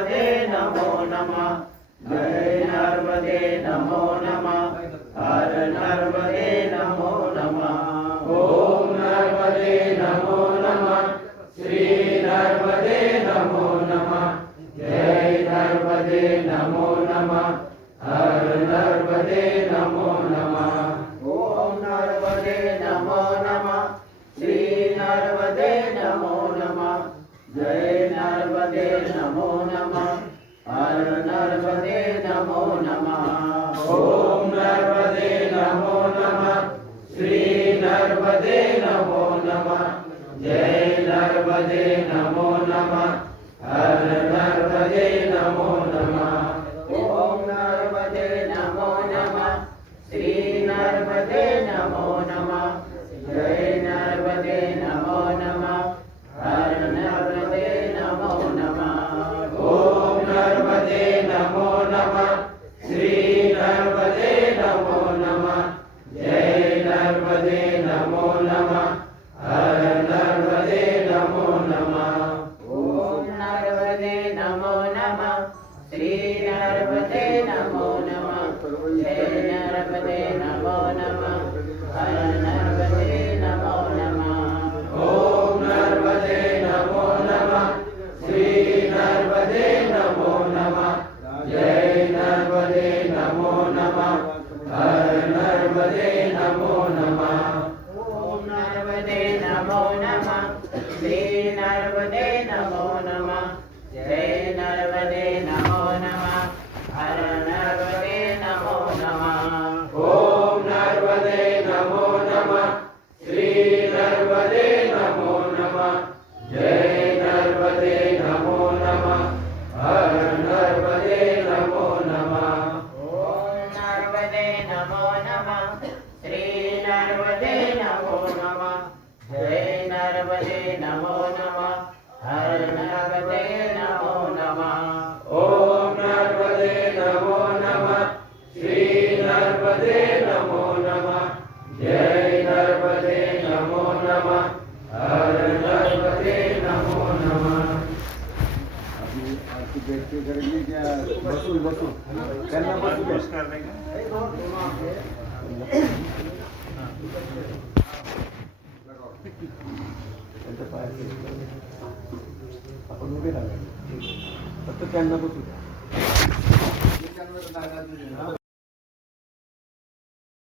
नर्मदे नमो नमः जय नर्मदे नमो नमः हर नर्मदे नमो नमः ओम नर्मदे नमो नमः श्री नर्मदे नमो नमः जय नर्मदे नमो नमः हर नर्मदे नमो नमः ओम नर्मदे नमो नमः श्री नर्मदे नमो नमः जय नर्मदे नमो नमः हर नर्मदे नमो नमः ओम नर्मदे नमो नमः श्री नर्मदे नमो नमः जय नर्मदे नमो नमः हर नर्मदे नमो नमः ओम नर्मदे नमो नमः श्री नर्मदे नमो नमः जय नर्मदे नमो नमः हर नर्मदे नमो नमः ओम नर्मदे नमो नमः श्री नर्मदे नमो नमः जय नर्मदे नमो नमः हर नर्मदे नमो नमः ओम नर्मदे नमो नमः श्री नर्मदे नमो नमः जय नर्मदे नमो नमः हर नर्मदे नमो नमः ओम नर्मदे नमो नमः श्री नर्मदे नमो नमः जय नर्मदे नमो नमः हर नर्मदे नमो नमः ओम नर्मदे नमो नमः श्री नर्मदे नमो नमः जय नर्मदे नमो नमः हर नर्मदे नमो नमः ओम नर्मदे नमो नमः श्री नर्मदे नमो नमः जय नर्मदे नमो नमः हर नर्मदे नमो नमः ओम नर्मदे नमो नमः श्री नर्मदे नमो नमः जय नर्मदे नमो नमः हर नर्मदे नमो नमः ओम नर्मदे नमो नमः श्री नर्मदे नमो नमः जय नर्मदे नमो नमः हर नर्मदे नमो नमः आपकी बैठ के करेंगे क्या बसू बसू करना बसू करने का आपण उभे राहा फक्त त्यांना बसू द्या